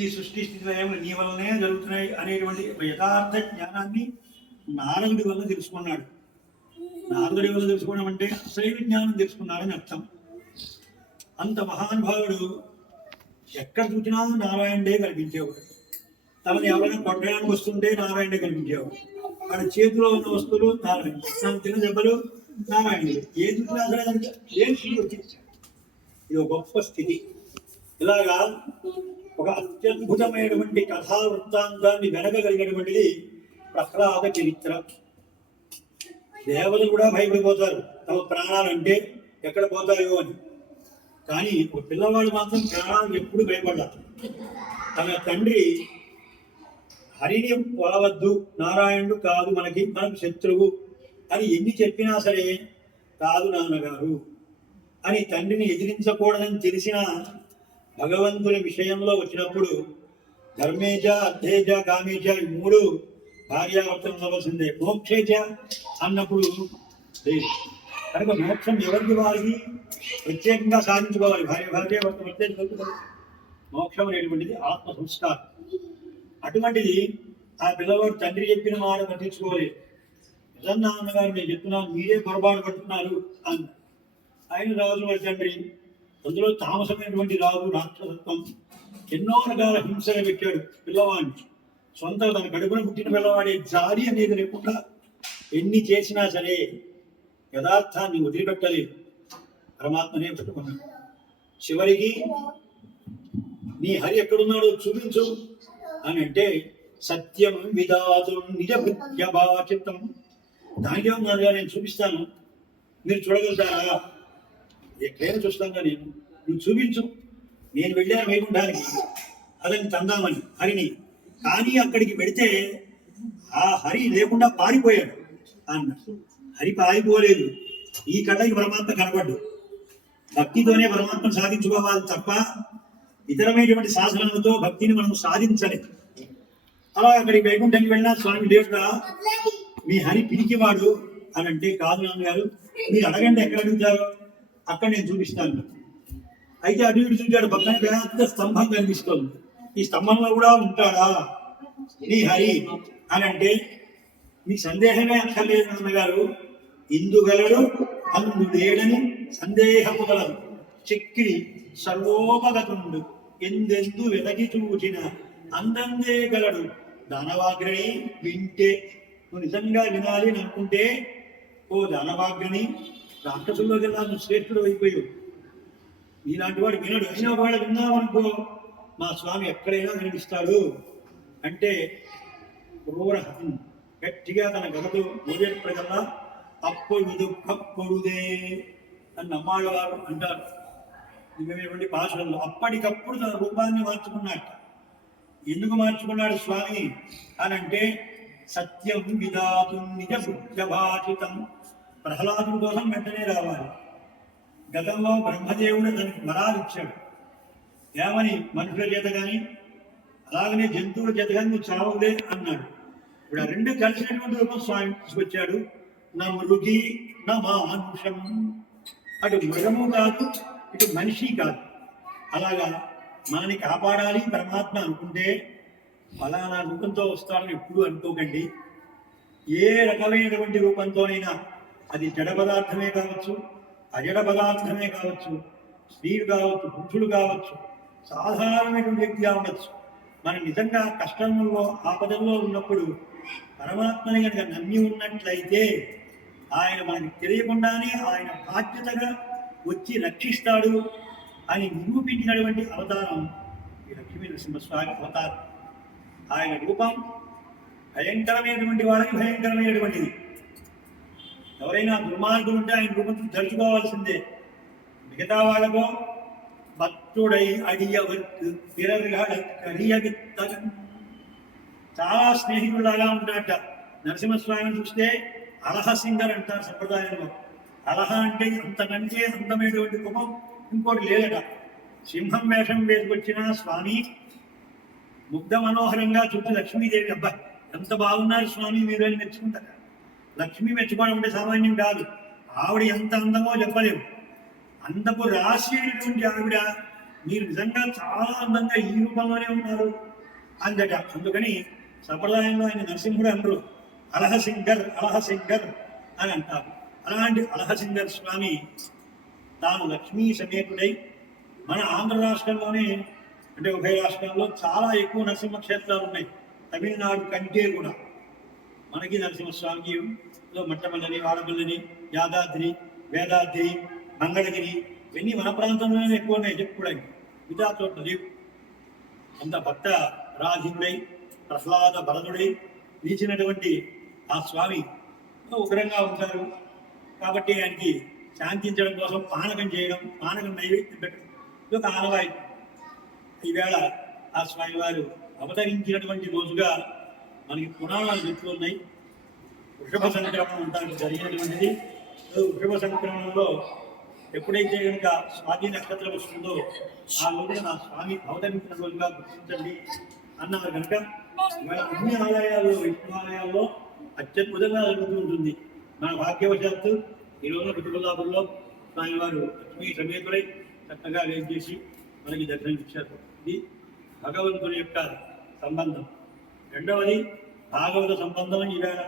ఈ సృష్టి స్థితి లయములు నీ వల్లనే జరుగుతున్నాయి అనేటువంటి యథార్థ జ్ఞానాన్ని నారదుడి వల్ల తెలుసుకున్నాడు. నారదుడి వల్ల తెలుసుకోవడం అంటే అసలైన జ్ఞానం తెలుసుకున్నాడని అర్థం. అంత మహానుభావుడు ఎక్కడ చూసినా నారాయణుడే కనిపించేవాడు. తనని ఎవరైనా కొట్టడానికి వస్తుంటే నారాయణుడే కనిపించేవాడు. మన చేతిలో ఉన్న వస్తువులు నారాయణ, తను తిన్న దెబ్బలు నారాయణుడు. ఏ చూసినా సరే ఏం వచ్చేసాడు. ఇది ఒక గొప్ప స్థితి. ఇలాగా ఒక అత్యద్భుతమైనటువంటి కథా వృత్తాంతాన్ని వెనకగలిగినటువంటిది ప్రహ్లాద చరిత్ర. దేవతలు కూడా భయపడిపోతారు తమ ప్రాణాలంటే ఎక్కడ పోతాయో అని. కానీ ఒక పిల్లవాడు మాత్రం ప్రాణాలకు ఎప్పుడు భయపడ్డారు. తన తండ్రి హరిని పోవద్దు, నారాయణుడు కాదు మనకు శత్రువు అని ఎన్ని చెప్పినా సరే కాదు నాన్నగారు అని తండ్రిని ఎదిరించకూడదని తెలిసిన భగవంతుని విషయంలో వచ్చినప్పుడు ధర్మేజ, అర్థేజ, కామేజ ఈ మూడు భార్యాభర్తలు అవ్వాల్సిందే. మోక్షేజ అన్నప్పుడు కనుక మోక్షం ఎవరికి వారికి ప్రత్యేకంగా సాధించుకోవాలి. భార్యాభర్త ప్రత్యేక మోక్షం అనేటువంటిది ఆత్మ సంస్కారం. అటువంటిది ఆ పిల్లవాడు తండ్రి చెప్పిన మాట పట్టించుకోలేదు. నిజంగా అన్నగారు నేను చెప్తున్నాను, మీరే పొరపాటు పడుతున్నారు అన్న. ఆయన రాజు వారి తండ్రి, అందులో తామసమైనటువంటి రాజు, రాక్షసత్వం, ఎన్నో రకాల హింసలు పెట్టాడు పిల్లవాడిని. సొంత తన కడుపున పుట్టిన పిల్లవాడే జాలి అనేది లేకుండా ఎన్ని చేసినా సరే యథార్థాన్ని వదిలిపెట్టలేదు. పరమాత్మనే పట్టుకున్నాడు. చివరికి నీ హరి ఎక్కడున్నాడో చూపించు అని అంటే సత్యం విధాతు నిజ భృత్యభాచితం. దానికే ఉన్నాడుగా, నేను చూపిస్తాను, మీరు చూడగలుగుతారా? ఎక్కడైనా చూస్తాను కానీ నువ్వు చూపించు. నేను వెళ్ళాను వైకుంఠానికి అతన్ని తందామని హరిని, కానీ అక్కడికి వెడితే ఆ హరి లేకుండా పారిపోయాడు అన్న. హరి పారిపోలేదు, ఈ కళ్ళకి పరమాత్మ కనబడ్డు. భక్తితోనే పరమాత్మను సాధించుకోవాలి తప్ప ఇతరమైనటువంటి శాసనాలతో భక్తిని మనం సాధించలేదు. అలా అక్కడికి వైకుంఠానికి వెళ్ళినా స్వామి దేవుడా మీ హరి పిరికివాడు అని అంటే, కాదు నాన్నగారు మీరు అడగండి, ఎక్కడ అడుగుతారో అక్కడ నేను చూపిస్తాను. అయితే అటు ఇటు చూశాడు, పక్కన పెద్ద స్తంభం కనిపిస్తుంది. ఈ స్తంభంలో కూడా ఉంటాడా నీ హరి అని అంటే, మీ సందేహమే అక్కర్లేదు నాన్నగారు, ఇందుగలడు అందు లేడని సందేహము గలదు, చెక్కిలి సర్వోపగతుండు ఎందెందు వెతకి చూచిన అందందే గలడు దానవాగ్రని వింటే. నువ్వు నిజంగా వినాలి అని అనుకుంటే ఓ దానవాగ్రని, రాక్షసుల్లో కల్లా నువ్వు శ్రేష్ఠుడు అయిపోయావు. నీలాంటి వాడు వినడు, అయినా వాడు విన్నావనుకో మా స్వామి ఎక్కడైనా కనిపిస్తాడు అంటే క్రూరహం గట్టిగా తన గదతో మోజేటప్పటికల్లా అప్పుడు దుఃఖప్పుడుదే అని నమ్మాళ్ళవారు అంటారు. దివ్యమైనటువంటి భాషలలో అప్పటికప్పుడు తన రూపాన్ని మార్చుకున్నాడు. ఎందుకు మార్చుకున్నాడు స్వామి అని అంటే సత్యం విధాతు నిజ బుద్ధభాషితం. ప్రహ్లాదుడి కోసం వెంటనే రావాలి. గతంలో బ్రహ్మదేవుడు తనకి వరాలు ఇచ్చాడు. ఏమని? మనుషుల చేత కానీ అలాగనే జంతువుల చేత కానీ నువ్వు చావులే అన్నాడు. ఇప్పుడు ఆ రెండు కలిసినటువంటి రూపం స్వామి తీసుకొచ్చాడు. నా మృగి నా మానుషం, అటు మృగము కాదు ఇటు మనిషి కాదు. అలాగా మనని కాపాడాలి పరమాత్మ అనుకుంటే ఫలానా రూపంతో వస్తాడని ఎప్పుడు అనుకోకండి. ఏ రకమైనటువంటి రూపంతోనైనా, అది జడ పదార్థమే కావచ్చు, అజడ పదార్థమే కావచ్చు, స్త్రీలు కావచ్చు, పురుషులు కావచ్చు, సాధారణమైనటువంటి వ్యక్తిగా ఉండొచ్చు. మనం నిజంగా కష్టంలో ఆపదల్లో ఉన్నప్పుడు పరమాత్మని కనుక నమ్మి ఉన్నట్లయితే ఆయన మనకి తెలియకుండానే ఆయన బాధ్యతగా వచ్చి రక్షిస్తాడు అని నిరూపించినటువంటి అవతారం ఈ లక్ష్మీ నరసింహస్వామి అవతారం. ఆయన రూపం భయంకరమైనటువంటి వాళ్ళకి భయంకరమైనటువంటిది. ఎవరైనా దుర్మార్గులు ఉంటే ఆయన రూపం తలుచుకోవాల్సిందే. మిగతా వాళ్ళకు భక్తుడై అడియవత్తు పిరర్గడరియగిత్తగన్, చాలా స్నేహితులాగా ఉంటాడట. నరసింహస్వామిని చూస్తే అలహ సింగర్ అంటారు సంప్రదాయంలో. అలహ అంటే అంతకంటే అందమైనటువంటి రూపం ఇంకోటి లేదట. సింహం వేషం వేసుకొచ్చిన స్వామి ముగ్ధ మనోహరంగా చూసి లక్ష్మీదేవి అబ్బాయి ఎంత బాగున్నారు స్వామి మీరు అని మెచ్చుకుంటారు. లక్ష్మీ మెచ్చుకోవడం అంటే సామాన్యం కాదు. ఆవిడ ఎంత అందమో చెప్పలేము. అందపు రాశి అయినటువంటి ఆవిడ మీరు నిజంగా చాలా అందంగా ఈ రూపంలోనే ఉన్నారు అందట. అందుకని సంప్రదాయంలో ఆయన నరసింహుడు అనరు, అలహసింగర్ అలహసింగర్ అని అంటారు. అలాంటి అలహసింగర్ స్వామి తాను లక్ష్మీ సమేతుడై మన ఆంధ్ర రాష్ట్రంలోనే, అంటే ఉభయ రాష్ట్రాల్లో చాలా ఎక్కువ నరసింహ క్షేత్రాలు ఉన్నాయి, తమిళనాడు కంటే కూడా. మనకి నరసింహస్వామికి మట్టమల్లని, వాడపల్లని, యాదాద్రి, వేదాద్రి, మంగళగిరి ఇవన్నీ మన ప్రాంతంలోనే ఎక్కువ ఉన్నాయి చెప్పుకోవడానికి, మిగతా చోట్ల లేవు. అంత భక్త రాధీనుడై ప్రహ్లాద భరతుడై నిలిచినటువంటి ఆ స్వామి ఉగ్రంగా ఉంటారు. కాబట్టి ఆయనకి శాంతించడం కోసం పానకం చేయడం, పానకం నైవేద్యం పెట్టడం ఇది ఒక ఆనవాయితీ. ఈవేళ ఆ స్వామి వారు అవతరించినటువంటి రోజుగా మనకి పురాణాలు చెప్తున్నాయి. వృషభ సంక్రమణం అంటారు జరిగినటువంటిది. వృషభ సంక్రమణంలో ఎప్పుడైతే కనుక స్వాతి నక్షత్రం వస్తుందో ఆ రోజున నా స్వామి అవతరించిన రోజుగా గుర్తించండి అన్నారు. కనుక అన్ని ఆలయాల్లో, విష్ణు ఆలయాల్లో అత్యద్భుతంగా జరుగుతూ ఉంటుంది. మన భాగ్యవశాత్తు ఈరోజు రుతుబల్లాపురంలో స్వామివారు లక్ష్మీ సమేతుడై చక్కగా వేం చేసి మనకి దర్శనమిచ్చారు. ఇది భగవంతుని యొక్క సంబంధం. రెండవది భాగవత సంబంధం. ఈవేళ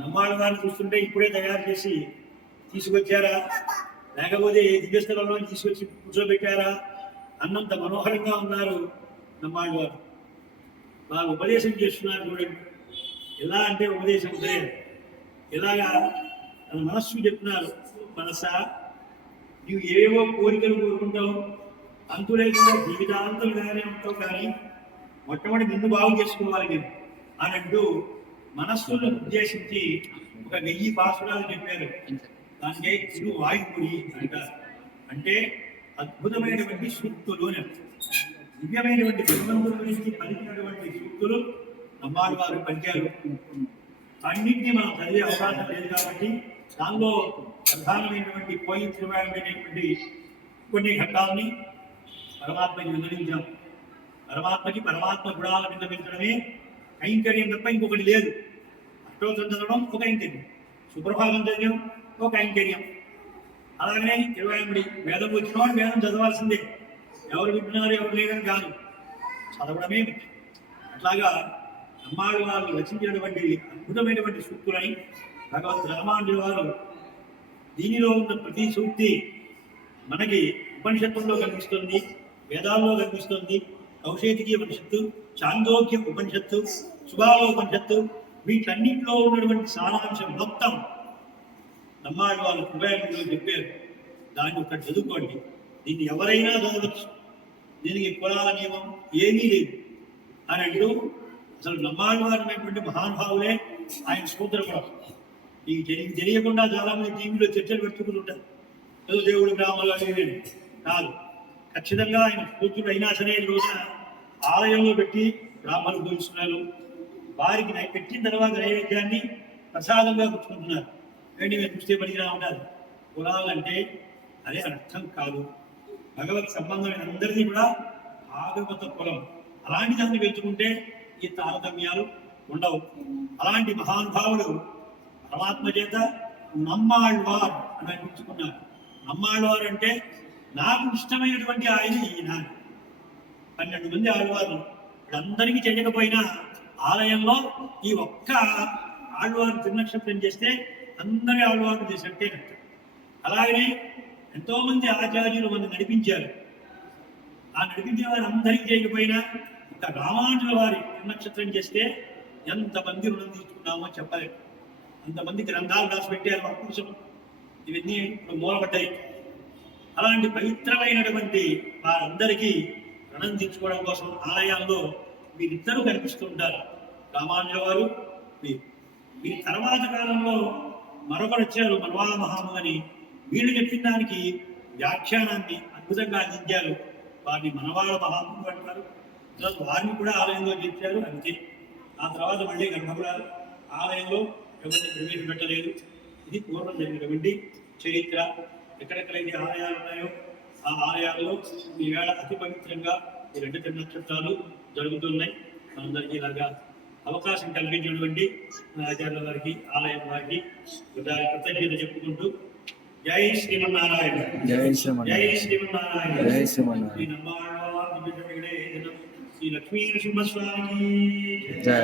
నమ్మాళ్ళ వారిని చూస్తుంటే ఇప్పుడే తయారు చేసి తీసుకొచ్చారా, లేకపోతే దివ్యస్థలంలో తీసుకొచ్చి కూర్చోబెట్టారా అన్నంత మనోహరంగా ఉన్నారు నమ్మాళ్ళ వారు. వారు ఉపదేశం చేస్తున్నారు చూడండి. ఎలా అంటే ఉపదేశం ఇలాగా తన మనస్సు చెప్తున్నారు. మనసా, నువ్వు ఏవో కోరికలు కోరుకుంటావు, అంతు లేకుండా జీవితాంతంగానే ఉంటావు, కానీ మొట్టమొదటి నిన్ను బాగు చేసుకోవాలి నేను అని అంటూ మనస్సును ఉద్దేశించి ఒక 1000 పాసురాలు చెప్పారు. దానికే తిరు వాయుపురి అంటారు. అంటే అద్భుతమైనటువంటి సూక్తులు అని, దివ్యమైనటువంటి భగవంతుడి గురించి పలికినటువంటి సూక్తులు నమ్మాళ్ళ వారు పలికారు. అన్నింటినీ మనం చదివే అవకాశం లేదు కాబట్టి దానిలో ప్రధానమైనటువంటి పోయినటువంటి కొన్ని ఘట్టాలని పరమాత్మకి విన్నవించాం. పరమాత్మకి పరమాత్మ గుణాల విన్నవించడమే కైంకర్యం తప్ప ఇంకొకటి లేదు. అష్టోత్తరం చదవడం ఒక కైంకర్యం, సుప్రభాతం చదివడం ఒక కైంకర్యం. అలాగనే 28 వేదం వచ్చిన వాడు వేదం చదవాల్సిందే, ఎవరు వింటున్నారు ఎవరు లేదని కాదు, చదవడమే ముఖ్యం. అట్లాగా నమ్మాళ్ళ వారు రచించినటువంటి అద్భుతమైనటువంటి సూక్తులై భగవంతు రామానుజుల వారు దీనిలో ఉన్న ప్రతి సూక్తి మనకి ఉపనిషత్తుల్లో కనిపిస్తుంది, వేదాల్లో కనిపిస్తుంది. కౌశేతికి ఉపనిషత్తు, చాందోగ్య ఉపనిషత్తు, సుభావ ఉపనిషత్తు, వీటన్నింటిలో ఉన్నటువంటి సారాంశం మొత్తం నమ్మాళ్ళ వారు హృదయంలో చెప్పారు. దాన్ని ఒకటి చదువుకోండి. దీన్ని ఎవరైనా చదవచ్చు, దీనికి కులాల నియమం ఏమీ లేదు అని అంటూ అసలు నమ్మాళ్ళ వారు అనేటువంటి మహానుభావులే ఆయన సూత్రపడం. ఈ తెలియకుండా చాలా మంది టీవీలో చర్చలు పెట్టుకుంటుంటారు, ఏదో దేవుడు బ్రాహ్మణులు కాదు. ఖచ్చితంగా ఆయన పూజలు అయినా సరే రోజున ఆలయంలో పెట్టి బ్రాహ్మణులు పూజిస్తున్నారు. వారికి పెట్టిన తర్వాత నైవేద్యాన్ని ప్రసాదంగా పుచ్చుకుంటున్నారు. ఏంటి మీరు చూస్తే పనికిరా ఉంటారు. కులాలంటే అదే అర్థం కాదు. భగవత్ సంబంధమైన అందరినీ కూడా భాగవత కులం, అలాంటి దాన్ని పెంచుకుంటే ఈ తారతమ్యాలు ఉండవు. అలాంటి మహానుభావుడు పరమాత్మ చేత నమ్మాళ్వార్ అని అనిపించుకున్నారు. నమ్మాళ్వారు అంటే నాకు ఇష్టమైనటువంటి ఆయన ఈయన. 12 మంది ఆళ్వార్లు, వీళ్ళందరికీ చేయకపోయినా ఆలయంలో ఈ ఒక్క ఆళ్వారు తిరునక్షత్రం చేస్తే అందరి ఆళ్వారు చేసినట్టే నచ్చ. అలాగనే ఎంతోమంది ఆచార్యులు మనం నడిపించారు. ఆ నడిపించిన వారు అందరికీ చేయకపోయినా ఒక రామానుజుల వారి తిరునక్షత్రం చేస్తే ఎంతమంది రుణం తీసుకున్నామో చెప్పలేదు. అంతమంది గ్రంథాలు రాసి పెట్టారు మన కోసం. ఇవన్నీ ఇప్పుడు మూలపడ్డాయి. అలాంటి పవిత్రమైనటువంటి వారందరికీ రుణం తీర్చుకోవడం కోసం ఆలయాల్లో వీరిద్దరూ కనిపిస్తుంటారు, రామానుజుల వారు. వీరి తర్వాత కాలంలో మరొకరు వచ్చారు, మనవాళ మహాము అని. వీళ్ళు చెప్పిన దానికి వ్యాఖ్యానాన్ని అద్భుతంగా అందించారు. వారిని మనవాళ మహాము అంటారు. వారిని కూడా ఆలయంలో చేర్చారు, అంతే. ఆ తర్వాత మళ్ళీ గర్భగుడాలు ఆలయంలో ఎవరిని ప్రవేశపెట్టలేదు. ఇది పూర్వం జరిగినటువంటి చరిత్ర. ఎక్కడెక్కడైతే ఆలయాలు ఉన్నాయో ఆ ఆలయాల్లో ఈవేళ అతి పవిత్రంగా ఈ 2 తిరునక్షత్రాలు జరుగుతున్నాయి. అందరికీ ఇలాగా అవకాశం కల్పించినటువంటి ఆచార్యుల వారికి, ఆలయం వారికి కృతజ్ఞత చెప్పుకుంటూ జై శ్రీమన్నారాయణ. జై జై శ్రీమన్నారాయణ. శ్రీమన్నారాయణ. జై శ్రీమన్నారాయణ. శ్రీ నమ్మాళ్వార్ దివ్య దివ్య దివ్య శ్రీ లక్ష్మీ నరసింహస్వామి జై.